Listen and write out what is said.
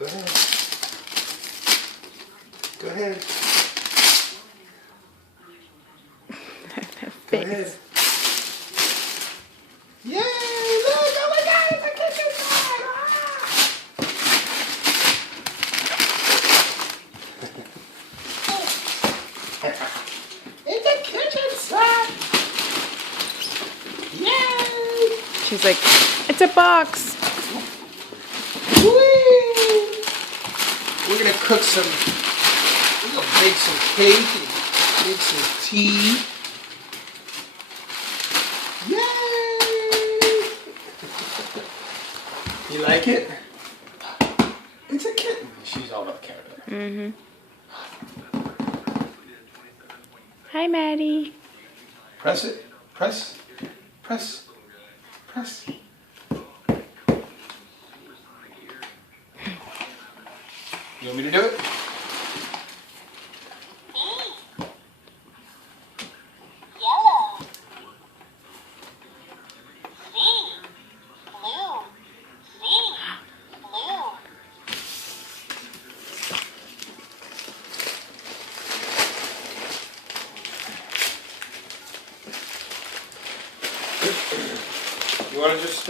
Go ahead. Go ahead. Go ahead. Yay! Look! Oh my God! It's a kitchen slide! Ah! It's a kitchen slide! Yay! She's like, it's a box. Whee! We're gonna cook some. We're gonna bake some cake and make some tea. Yay! You like it? It's a kitten. She's all about the camera. Mm-hmm. Hi, Maddie. Press it. Press. Press. Press. You want me to do it? Yellow. C. Blue. C. Blue. You want to just